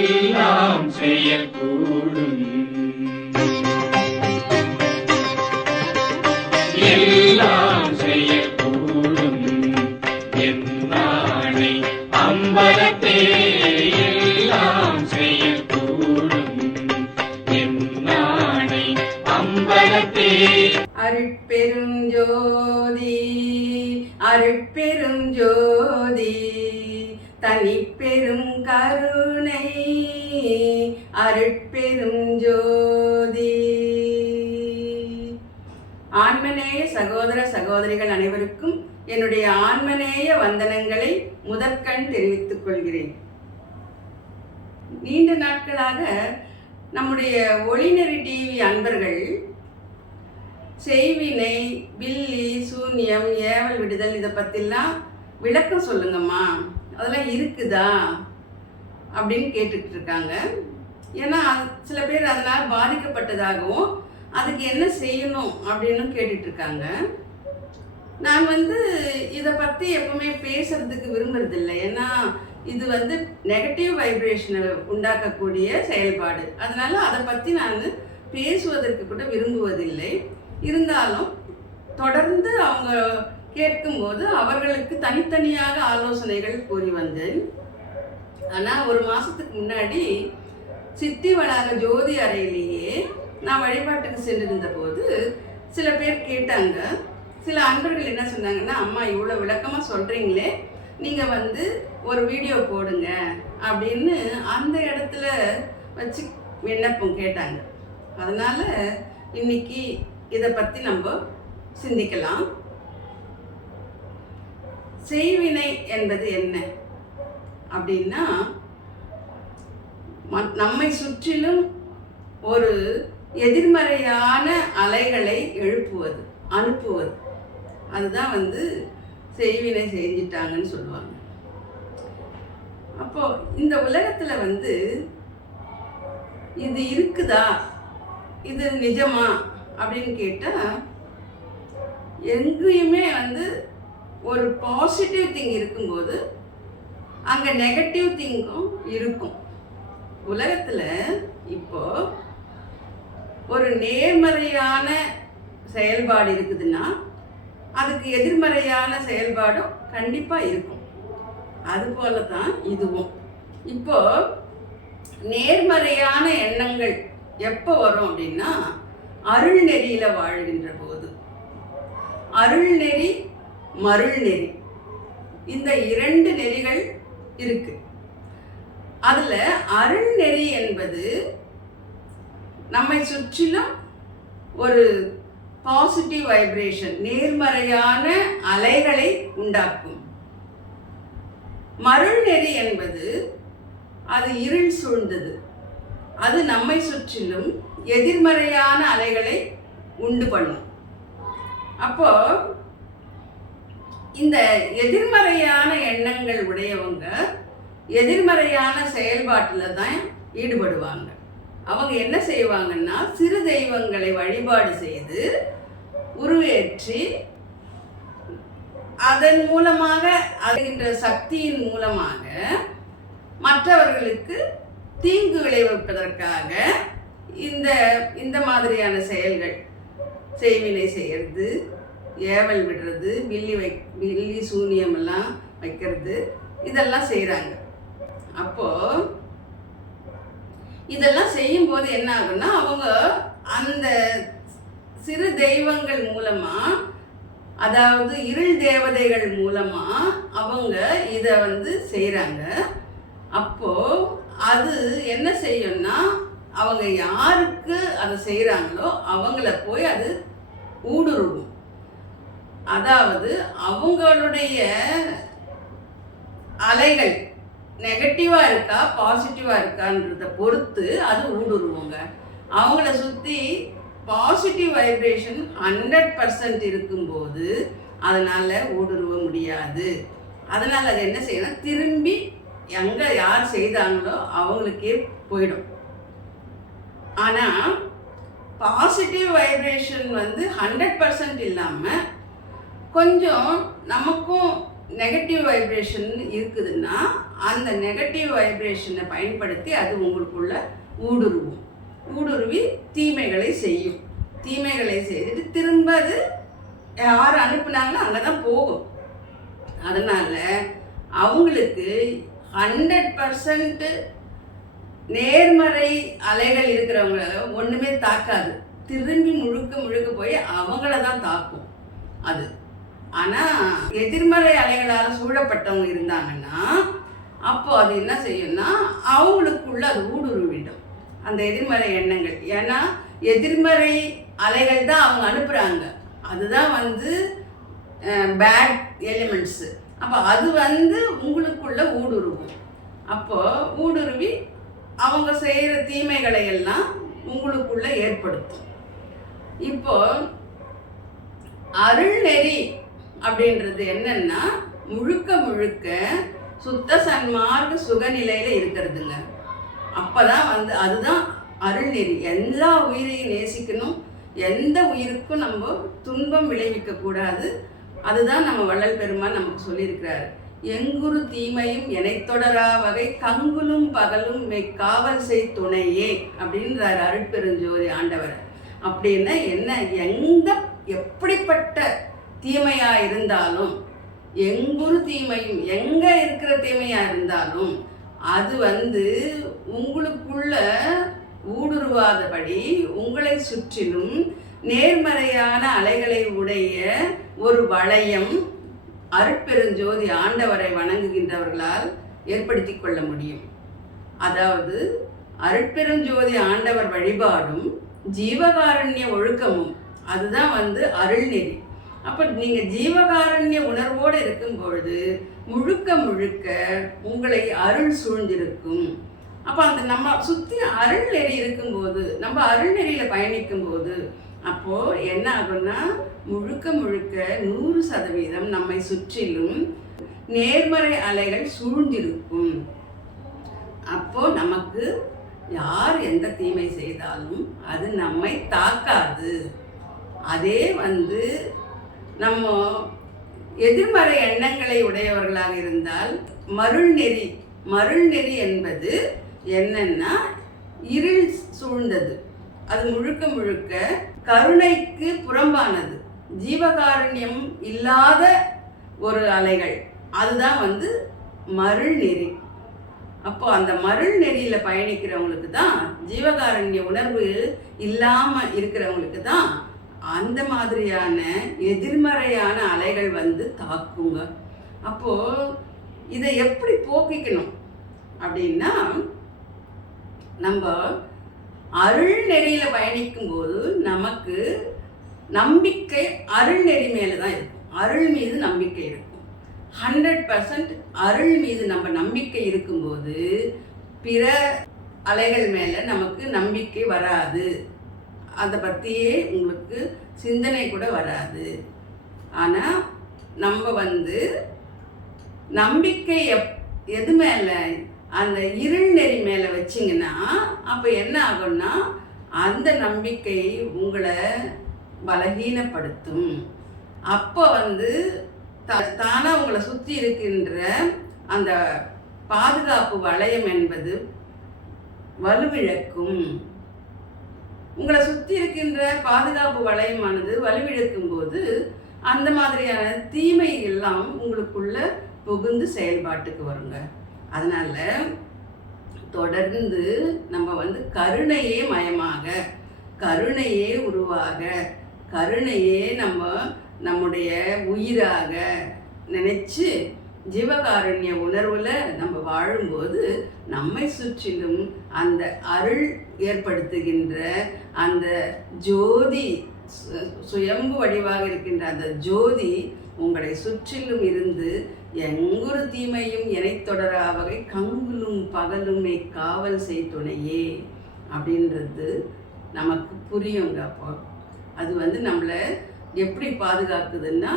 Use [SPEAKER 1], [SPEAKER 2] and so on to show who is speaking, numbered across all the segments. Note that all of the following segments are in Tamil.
[SPEAKER 1] எல்லாம் செய்யக்கூடும் எல்லாம்
[SPEAKER 2] அருட்பெருஞ்சோதி ஆன்மநேய சகோதர சகோதரிகள் அனைவருக்கும் என்னுடைய ஆன்மநேய வந்தனங்களை முதற்கண் தெரிவித்துக் கொள்கிறேன். நீண்ட நாட்களாக நம்முடைய ஒளிநெறி டிவி அன்பர்கள் செய்வினை பில்லி சூன்யம் ஏவல் விடுதல் இதை பற்றிலாம் விளக்கம் சொல்லுங்கம்மா. அதெல்லாம் இருக்குதா? அப்படின்னு கேட்டுக்கிட்டு இருக்காங்க. ஏன்னா சில பேர் அதனால் பாதிக்கப்பட்டதாகவும் அதுக்கு என்ன செய்யணும் அப்படின்னு கேட்டுட்ருக்காங்க. நான் வந்து இதை பற்றி எப்பவுமே பேசுறதுக்கு விரும்புறதில்லை. ஏன்னா இது வந்து நெகட்டிவ் வைப்ரேஷனை உண்டாக்கக்கூடிய செயல்பாடு. அதனால அதை பற்றி நான் பேசுவதற்கு கூட விரும்புவதில்லை. இருந்தாலும் தொடர்ந்து அவங்க கேட்கும்போது அவர்களுக்கு தனித்தனியாக ஆலோசனைகள் கூறி வந்தேன். ஆனால் ஒரு மாதத்துக்கு முன்னாடி சித்தி வளாக ஜோதி அறையிலேயே நான் வழிபாட்டுக்கு சென்றிருந்த போது சில பேர் கேட்டாங்க. சில அன்பர்கள் என்ன சொன்னாங்கன்னா அம்மா இவ்வளோ விளக்கமாக சொல்கிறீங்களே நீங்கள் வந்து ஒரு வீடியோ போடுங்க. அப்படின்னு அந்த இடத்துல வச்சு விண்ணப்பம் கேட்டாங்க. அதனால் இன்னைக்கு இதை பற்றி நம்ம சிந்திக்கலாம். செய்வினை என்பது என்ன? அப்படின்னா நம்மை சுற்றிலும் ஒரு எதிர்மறையான அலைகளை எழுப்புவது அனுப்புவது. அதுதான் வந்து செய்வினை செஞ்சிட்டாங்கன்னு சொல்லுவாங்க. அப்போ இந்த உலகத்தில் வந்து இது இருக்குதா? இது நிஜமா? அப்படின்னு கேட்டால் எங்கேயுமே வந்து ஒரு பாசிட்டிவ் திங் இருக்கும்போது அங்கே நெகட்டிவ் திங்கும் இருக்கும். உலகத்தில் இப்போ ஒரு நேர்மறையான செயல்பாடு இருக்குதுன்னா அதுக்கு எதிர்மறையான செயல்பாடும் கண்டிப்பாக இருக்கும். அதுபோல தான் இதுவும். இப்போ நேர்மறையான எண்ணங்கள் எப்போ வரும் அப்படின்னா அருள் நெறியில் வாழ்கின்ற போது. அருள் நெறி மருள் நெறி இந்த இரண்டு நெறிகள் இருக்குது அதுல அருள்நெறி என்பது நம்மை சுற்றிலும் ஒரு பாசிட்டிவ் வைப்ரேஷன் நேர்மறையான அலைகளை உண்டாக்கும். மருள் நெறி என்பது அது இருள் சூழ்ந்தது. அது நம்மை சுற்றிலும் எதிர்மறையான அலைகளை உண்டு பண்ணும். அப்போ இந்த எதிர்மறையான எண்ணங்கள் உடையவங்க எதிர்மறையான செயல்பாட்டில் தான் ஈடுபடுவாங்க. அவங்க என்ன செய்வாங்கன்னா சிறு தெய்வங்களை வழிபாடு செய்து உருவேற்றி அதன் மூலமாக அதுகின்ற சக்தியின் மூலமாக மற்றவர்களுக்கு தீங்கு விளைவிப்பதற்காக இந்த இந்த மாதிரியான செயல்கள். செய்வினை செய்யறது ஏவல் விடுறது பில்லி வை பில்லி சூனியமெல்லாம் வைக்கிறது இதெல்லாம் செய்கிறாங்க அப்போ இதெல்லாம் செய்யும்போது என்ன ஆகும்னா அவங்க அந்த சிறு தெய்வங்கள் மூலமா அதாவது இருள் தேவதைகள் மூலமா அவங்க இதை வந்து செய்கிறாங்க அப்போ அது என்ன செய்யும்னா அவங்க யாருக்கு அதை செய்கிறாங்களோ அவங்கள போய் அது ஊடுருவும். அதாவது அவங்களுடைய அலைகள் நெகட்டிவாக இருக்கா பாசிட்டிவாக இருக்கான்றத பொறுத்து அது ஊடுருவோங்க. அவங்கள சுற்றி பாசிட்டிவ் வைப்ரேஷன் ஹண்ட்ரட் பர்சன்ட் இருக்கும்போது அதனால் ஊடுருவ முடியாது. அதனால் அது என்ன செய்யணும்? திரும்பி எங்கே யார் செய்தாங்களோ அவங்களுக்கே போயிடும். ஆனால் பாசிட்டிவ் வைப்ரேஷன் வந்து ஹண்ட்ரட் பர்சன்ட் இல்லாமல் கொஞ்சம் நமக்கும் நெகட்டிவ் வைப்ரேஷன் இருக்குதுன்னா அந்த நெகட்டிவ் வைப்ரேஷனை பயன்படுத்தி அது உங்களுக்குள்ள ஊடுருவும். ஊடுருவி தீமைகளை செய்யும். தீமைகளை செய்துட்டு திரும்ப அது யார் அனுப்புனாங்களோ அங்கே தான் போகும். அதனால் அவங்களுக்கு ஹண்ட்ரட் பர்சன்ட்டு நேர்மறை அலைகள் இருக்கிறவங்கள ஒன்றுமே தாக்காது. திரும்பி முழுக்க முழுக்க போய் அவங்கள தான் தாக்கும். அது ஆனால் எதிர்மறை அலைகளால் சூழப்பட்டவங்க இருந்தாங்கன்னா அப்போ அது என்ன செய்யும்னா அவங்களுக்குள்ள அது ஊடுருவிடும். அந்த எதிர்மறை எண்ணங்கள். ஏன்னா எதிர்மறை அலைகள் தான் அவங்க அனுப்புகிறாங்க அதுதான் வந்து பேட் எலிமெண்ட்ஸு அப்போ அது வந்து உங்களுக்குள்ள ஊடுருவும். அப்போ ஊடுருவி அவங்க செய்கிற தீமைகளை எல்லாம் உங்களுக்குள்ள ஏற்படுத்தும். இப்போ அருள்நெறி அப்படின்றது என்னன்னா முழுக்க முழுக்க சுத்த சன்மார்க்க சுகநிலையில இருக்கிறதுங்க. அப்பதான் வந்து அதுதான் அருள்நெறி எல்லா உயிரையும் நேசிக்கணும். எந்த உயிருக்கும் நம்ம துன்பம் விளைவிக்க கூடாது. அதுதான் நம்ம வள்ளல் பெருமான் நமக்கு சொல்லியிருக்கிறாரு. எங்குரு தீமையும் தொடரா வகை கங்குலும் பகலும் மே காவல் செய் துணையே அப்படின்றார் அருட்பெருஞ்சோதி ஆண்டவர். அப்படின்னா என்ன? எந்த எப்படிப்பட்ட தீமையா இருந்தாலும் எங்குரு தீமையும் எங்க இருக்கிற தீமையா இருந்தாலும் அது வந்து உங்களுக்குள்ள ஊடுருவாதபடி உங்களை சுற்றிலும் நேர்மறையான அலைகளை உடைய ஒரு வளையம் அருட்பெருஞ்சோதி ஆண்டவரை வணங்குகின்றவர்களால் ஏற்படுத்தி கொள்ள முடியும். அதாவது அருட்பெருஞ்சோதி ஆண்டவர் வழிபாடும் ஜீவகாருண்ய ஒழுக்கமும் அதுதான் வந்து அருள்நெறி. அப்போ நீங்கள் ஜீவகாரண்ய உணர்வோடு இருக்கும் பொழுது முழுக்க முழுக்க உங்களை அருள் சூழ்ந்திருக்கும். அப்போ அந்த நம்ம சுற்றி அருள் நெறி இருக்கும்போது நம்ம அருள் நெறியில் பயணிக்கும் போது அப்போது என்ன ஆகும்னா முழுக்க முழுக்க நூறு சதவீதம் நம்மை சுற்றிலும் நேர்மறை அலைகள் சூழ்ந்திருக்கும். அப்போ நமக்கு யார் எந்த தீமை செய்தாலும் அது நம்மை தாக்காது. அதே வந்து நம்ம எதிர்மறை எண்ணங்களை உடையவர்களாக இருந்தால் மருள் நெறி மருள் நெறி என்பது என்னன்னா இருள் சூழ்ந்தது. அது முழுக்க முழுக்க கருணைக்கு புறம்பானது. ஜீவகாருண்யம் இல்லாத ஒரு அலைகள். அதுதான் வந்து மருள் நெறி. அப்போ அந்த மருள் நெறியில் பயணிக்கிறவங்களுக்கு தான் ஜீவகாருண்ய உணர்வு இல்லாமல் இருக்கிறவங்களுக்கு தான் அந்த மாதிரியான எதிர்மறையான அலைகள் வந்து தாக்குங்க. அப்போ இதை எப்படி போக்கிக்கணும்? அப்படின்னா நம்ம அருள் பயணிக்கும்போது பயணிக்கும் போது நமக்கு நம்பிக்கை அருள் நெறி மேலே தான் இருக்கும். அருள் மீது நம்பிக்கை இருக்கும். ஹண்ட்ரட் பர்சன்ட் அருள் மீது நம்ம நம்பிக்கை இருக்கும்போது பிற அலைகள் மேலே நமக்கு நம்பிக்கை வராது. அதை பற்றியே உங்களுக்கு சிந்தனை கூட வராது. ஆனால் நம்ம வந்து நம்பிக்கை எப் எது மேலே? அந்த இருள் நெறி மேலே வச்சிங்கன்னா அப்போ என்ன ஆகும்னா அந்த நம்பிக்கை உங்களை பலகீனப்படுத்தும். அப்போ வந்து த தானாக உங்களை சுற்றி இருக்கின்ற அந்த பாதுகாப்பு வளையம் என்பது வலுவிழக்கும். உங்களை சுற்றி இருக்கின்ற பாதுகாப்பு வளையமானது வலுவிழக்கும் போது அந்த மாதிரியான தீமை எல்லாம் உங்களுக்குள்ள புகுந்து செயல்பாட்டுக்கு வருங்க. அதனால தொடர்ந்து நம்ம வந்து கருணையே மயமாக கருணையே உருவாக கருணையே நம்ம நம்முடைய உயிராக நினைச்சு ஜீவகாருண்ய உணர்வில் நம்ம வாழும்போது நம்மை சுற்றிலும் அந்த அருள் ஏற்படுத்துகின்ற அந்த ஜோதி சு- சுயம்பு வடிவாக இருக்கின்ற அந்த ஜோதி உங்களை சுற்றிலும் இருந்து எங்கொரு தீமையும் எனை தொடரா வகை கங்குலும் பகலுமே காவல் செய் துணையே அப்படின்றது நமக்கு புரியுங்க அப்போ. அது வந்து நம்மளை எப்படி பாதுகாக்குதுன்னா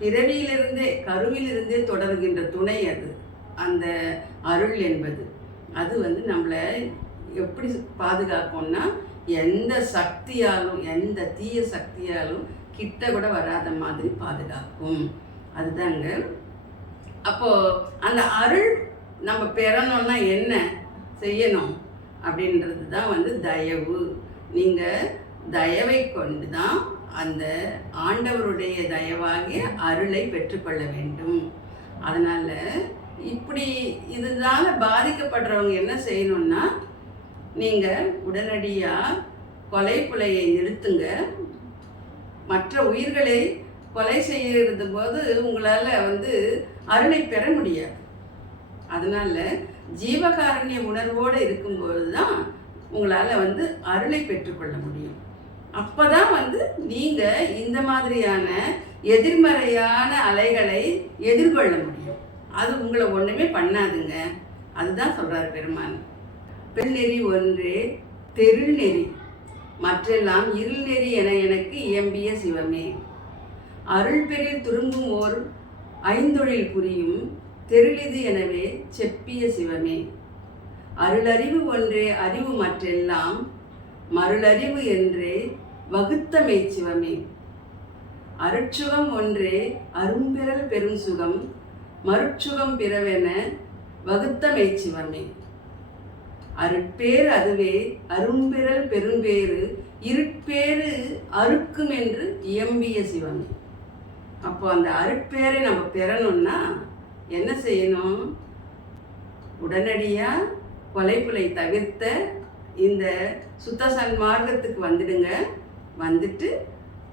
[SPEAKER 2] பிறவியிலிருந்தே கருவிலிருந்தே தொடர்கின்ற துணை அது. அந்த அருள் என்பது. அது வந்து நம்மளை எப்படி பாதுகாக்கும்னா எந்த சக்தியாலும் எந்த தீய சக்தியாலும் கிட்ட கூட வராத மாதிரி பாதுகாக்கும். அதுதாங்க. அப்போது அந்த அருள் நம்ம பெறணும்னா என்ன செய்யணும் அப்படின்றது தான் வந்து தயவு. நீங்கள் தயவை கொண்டு தான் அந்த ஆண்டவருடைய தயவாகிய அருளை பெற்றுக்கொள்ள வேண்டும். அதனால் இப்படி இதனால் பாதிக்கப்படுறவங்க என்ன செய்யணும்னா நீங்கள் உடனடியாக கொலை புலையை நிறுத்துங்க. மற்ற உயிர்களை கொலை செய்கிறது போது உங்களால் வந்து அருளை பெற முடியாது. அதனால் ஜீவகாரண்ய உணர்வோடு இருக்கும்போது தான் உங்களால் வந்து அருளை பெற்றுக்கொள்ள முடியும். அப்போ தான் வந்து நீங்கள் இந்த மாதிரியான எதிர்மறையான அலைகளை எதிர்கொள்ள முடியும். அது உங்களை ஒன்றுமே பண்ணாதுங்க. அதுதான் சொல்கிறார் பெருமான். பெருநெறி ஒன்றே தெருநெறி மற்றெல்லாம் இருள்நெறி என எனக்கு இயம்பிய சிவமே. அருள் பெரில் துரும்பும் ஓர் ஐந்தொழில் புரியும் தெருளிது எனவே செப்பிய சிவமே. அருளறிவு ஒன்றே அறிவு மற்றெல்லாம் மருளறிவு என்றே வகுத்தமை சிவமே. அருட்சுகம் ஒன்றே அரும்பிரல் பெரும் சுகம் மருட்சுகம் பிறவென வகுத்தமை சிவமே. அருட்பேர் அதுவே அரும்பிரல் பெரும்பேறு இருட்பேறு அறுக்கும் என்று இயம்பிய சிவமே. அப்போ அந்த அருட்பேரை நம்ம பெறணும்னா என்ன செய்யணும்? உடனடியாக கொலைப்புலை தவிர்த்த இந்த சுத்த சன்மார்க்கத்துக்கு வந்துடுங்க. வந்துட்டு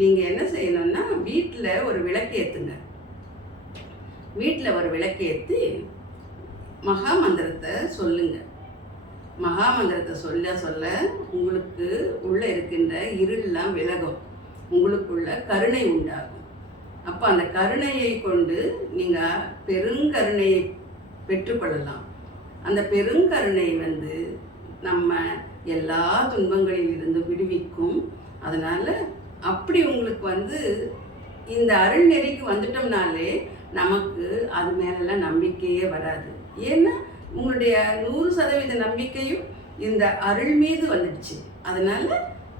[SPEAKER 2] நீங்கள் என்ன செய்யணும்னா வீட்டில் ஒரு விளக்கு ஏற்றுங்க வீட்டில் ஒரு விளக்கு ஏற்றி மகா மந்திரத்தை சொல்லுங்க. மகா மந்திரத்தை சொல்ல சொல்ல உங்களுக்கு உள்ளே இருக்கின்ற இருளெலாம் விலகும். உங்களுக்குள்ள கருணை உண்டாகும். அப்போ அந்த கருணையை கொண்டு நீங்கள் பெருங்கருணையை பெற்றுக்கொள்ளலாம். அந்த பெருங்கருணை வந்து நம்ம எல்லா துன்பங்களில் இருந்து விடுவிக்கும். அதனால் அப்படி உங்களுக்கு வந்து இந்த அருள் நெறிக்கு வந்துட்டோம்னாலே நமக்கு அது மேலெல்லாம் நம்பிக்கையே வராது. ஏன்னா உங்களுடைய நூறு சதவீத நம்பிக்கையும் இந்த அருள் மீது வந்துடுச்சு. அதனால்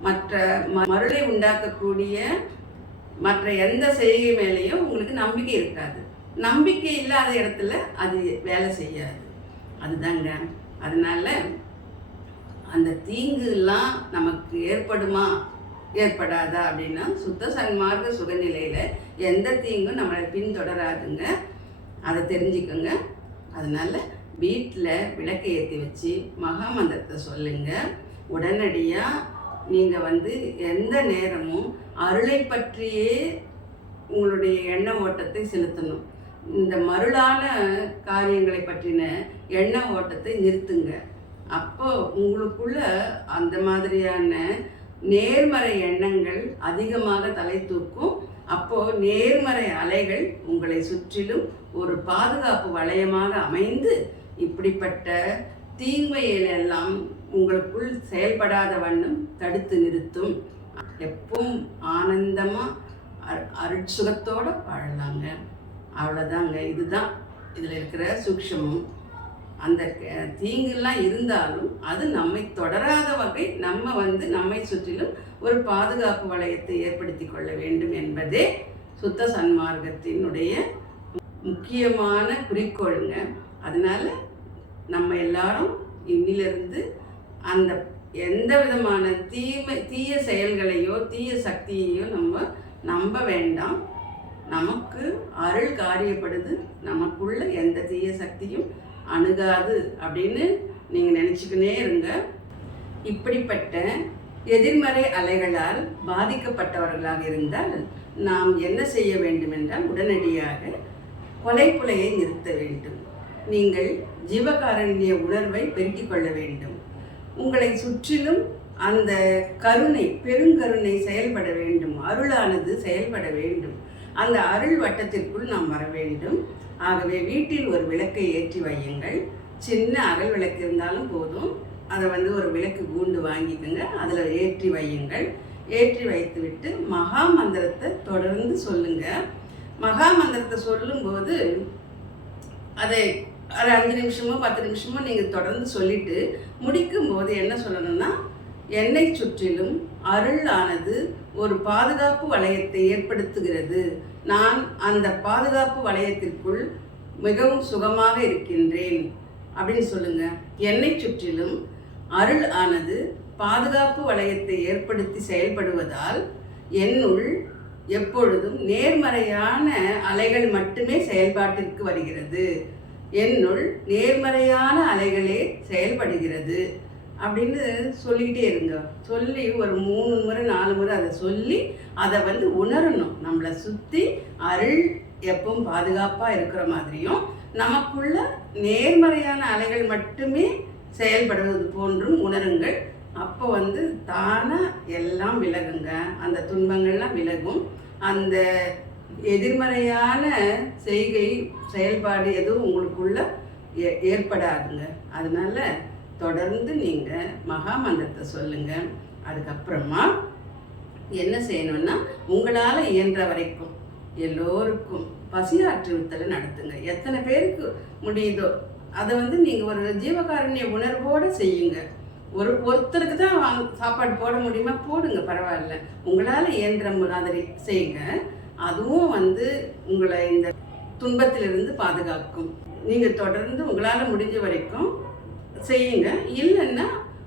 [SPEAKER 2] மற்ற மருளை உண்டாக்கக்கூடிய மற்ற எந்த செய்கை மேலேயும் உங்களுக்கு நம்பிக்கை இருக்காது. நம்பிக்கை இல்லாத இடத்துல அது வேலை செய்யாது. அதுதாங்க. அதனால அந்த தீங்குலாம் நமக்கு ஏற்படுமா? ஏற்படாதா? அப்படின்னா சுத்த சன்மார்க்க சுகநிலையில் எந்த தீங்கும் நம்மளை பின்தொடராதுங்க. அதை தெரிஞ்சுக்கோங்க. அதனால் வீட்டில் விளக்கை ஏற்றி வச்சு மகா மந்திரத்தை சொல்லுங்க. உடனடியாக நீங்கள் வந்து எந்த நேரமும் அருளை பற்றியே உங்களுடைய எண்ண ஓட்டத்தை செலுத்தணும். இந்த மருளான காரியங்களை பற்றின எண்ண ஓட்டத்தை நிறுத்துங்க. அப்போ உங்களுக்குள்ள அந்த மாதிரியான நேர்மறை எண்ணங்கள் அதிகமாக தலை தூக்கும். அப்போ நேர்மறை அலைகள் உங்களை சுற்றிலும் ஒரு பாதுகாப்பு வளையமாக அமைந்து இப்படிப்பட்ட தீமையிலெல்லாம் உங்களுக்குள் செயல்படாத வண்ணம் தடுத்து நிறுத்தும். எப்பவும் ஆனந்தமாக அரு அருட்சுகத்தோடு வாழலாங்க. அவ்வளோதாங்க இதுதான். இதில் இருக்கிற சூக்ஷமம். அந்த தீங்குலாம் இருந்தாலும் அது நம்மை தொடராத வகை நம்ம வந்து நம்மை சுற்றிலும் ஒரு பாதுகாப்பு வளையத்தை ஏற்படுத்தி கொள்ள வேண்டும் என்பதே சுத்த சன்மார்க்கத்தினுடைய முக்கியமான குறிக்கோளுங்க. அதனால் நம்ம எல்லாரும் இன்னிலிருந்து அந்த எந்த விதமான தீமை தீய செயல்களையோ தீய சக்தியையோ நம்ம நம்ப வேண்டாம். நமக்கு அருள் காரியப்படுது. நமக்குள்ள எந்த தீய சக்தியும் அணுகாது அப்படின்னு நீங்கள் நினச்சிக்கினே இருங்க. இப்படிப்பட்ட எதிர்மறை அலைகளால் பாதிக்கப்பட்டவர்களாக இருந்தால் நாம் என்ன செய்ய வேண்டும் என்றால் உடனடியாக கொலைப்புலையை நிறுத்த வேண்டும். நீங்கள் ஜீவகாரண்ய உணர்வை பெருக்கிக் கொள்ள வேண்டும். உங்களை சுற்றிலும் அந்த கருணை பெருங்கருணை செயல்பட வேண்டும். அருளானது செயல்பட வேண்டும். அந்த அருள் வட்டத்திற்குள் நாம் வர வேண்டும். ஆகவே வீட்டில் ஒரு விளக்கை ஏற்றி வையுங்கள். சின்ன அகல் விளக்கு இருந்தாலும் போதும். அதை வந்து ஒரு விளக்கு கூண்டு வாங்கிக்கோங்க. அதில் ஏற்றி வையுங்கள். ஏற்றி வைத்துவிட்டு மகா மந்திரத்தை தொடர்ந்து சொல்லுங்க. மகா மந்திரத்தை சொல்லும்போது அதை ஒரு அஞ்சு நிமிஷமோ பத்து நிமிஷமோ நீங்கள் தொடர்ந்து சொல்லிட்டு முடிக்கும் போது என்ன சொல்லணும்னா என்னை சுற்றிலும் அருள் ஆனது ஒரு பாதுகாப்பு வளையத்தை ஏற்படுத்துகிறது. நான் அந்த பாதுகாப்பு வளையத்திற்குள் மிகவும் சுகமாக இருக்கின்றேன். அப்படின்னு சொல்லுங்க. என்னை சுற்றிலும் அருள் ஆனது பாதுகாப்பு வளையத்தை ஏற்படுத்தி செயல்படுவதால் என்னுள் எப்பொழுதும் நேர்மறையான அலைகள் மட்டுமே செயல்பாட்டிற்கு வருகிறது. என்னுள் நேர்மறையான அலைகளே செயல்படுகிறது. அப்படின்னு சொல்லிக்கிட்டே இருங்க. சொல்லி ஒரு மூணு முறை நாலு முறை அதை சொல்லி அதை வந்து உணரணும். நம்மளை சுற்றி அருள் எப்பவும் பாதுகாப்பாக இருக்கிற மாதிரியும் நமக்குள்ள நேர்மறையான அலைகள் மட்டுமே செயல்படுவது போன்றும் உணருங்கள். அப்போ வந்து தானாக எல்லாம் விலகுங்க. அந்த துன்பங்கள்லாம் விலகும். அந்த எதிர்மறையான செய்கை செயல்பாடு எதுவும் உங்களுக்குள்ள ஏ- ஏற்படாதுங்க. அதனால தொடர்ந்து நீங்கள் மகா மந்திரத்தை சொல்லுங்கள் அதுக்கப்புறமா என்ன செய்யணும்னா உங்களால் இயன்ற வரைக்கும் எல்லோருக்கும் பசியாற்றுவித்தலை நடத்துங்க. எத்தனை பேருக்கு முடியுதோ அதை வந்து நீங்கள் ஒரு ஜீவகாரண்ய உணர்வோடு செய்யுங்க. ஒரு ஒருத்தருக்கு தான் வாங்க சாப்பாடு போட முடியுமா? போடுங்க பரவாயில்ல. உங்களால் இயன்ற மாதிரி செய்யுங்க. அதுவும் வந்து உங்களை இந்த துன்பத்திலிருந்து பாதுகாக்கும். நீங்கள் தொடர்ந்து உங்களால் முடிஞ்ச வரைக்கும் செய்யுங்க. இல்லைன்னா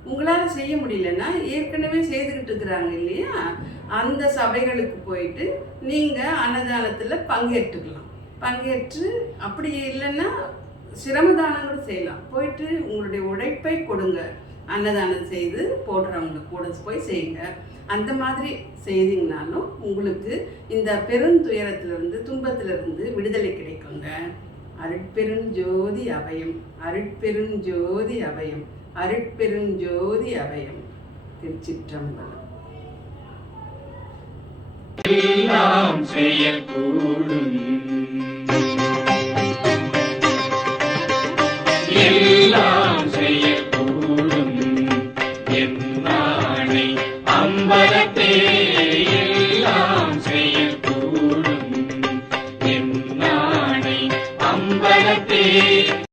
[SPEAKER 2] உங்களால் செய்ய முடியலன்னா ஏற்கனவே செய்துக்கிட்டு இருக்கிறாங்க இல்லையா? அந்த சபைகளுக்கு போயிட்டு நீங்கள் அன்னதானத்தில் பங்கேற்றுக்கலாம். பங்கேற்று அப்படி இல்லைன்னா சிரமதானம் கூட செய்யலாம். போயிட்டு உங்களுடைய உழைப்பை கொடுங்க. அன்னதானம் செய்து போடுறவங்க கூட போய் செய்யுங்க. அந்த மாதிரி செய்தீங்கனாலும் உங்களுக்கு இந்த பெருந்துயரத்திலிருந்து துன்பத்திலிருந்து விடுதலை கிடைக்குங்க. அருட்பெருஞ்சோதி அபயம் அருட்பெருஞ்சோதி அபயம் அருட்பெருஞ்சோதி அபயம். திருச்சிற்றம்பலம்.
[SPEAKER 1] எல்லாம்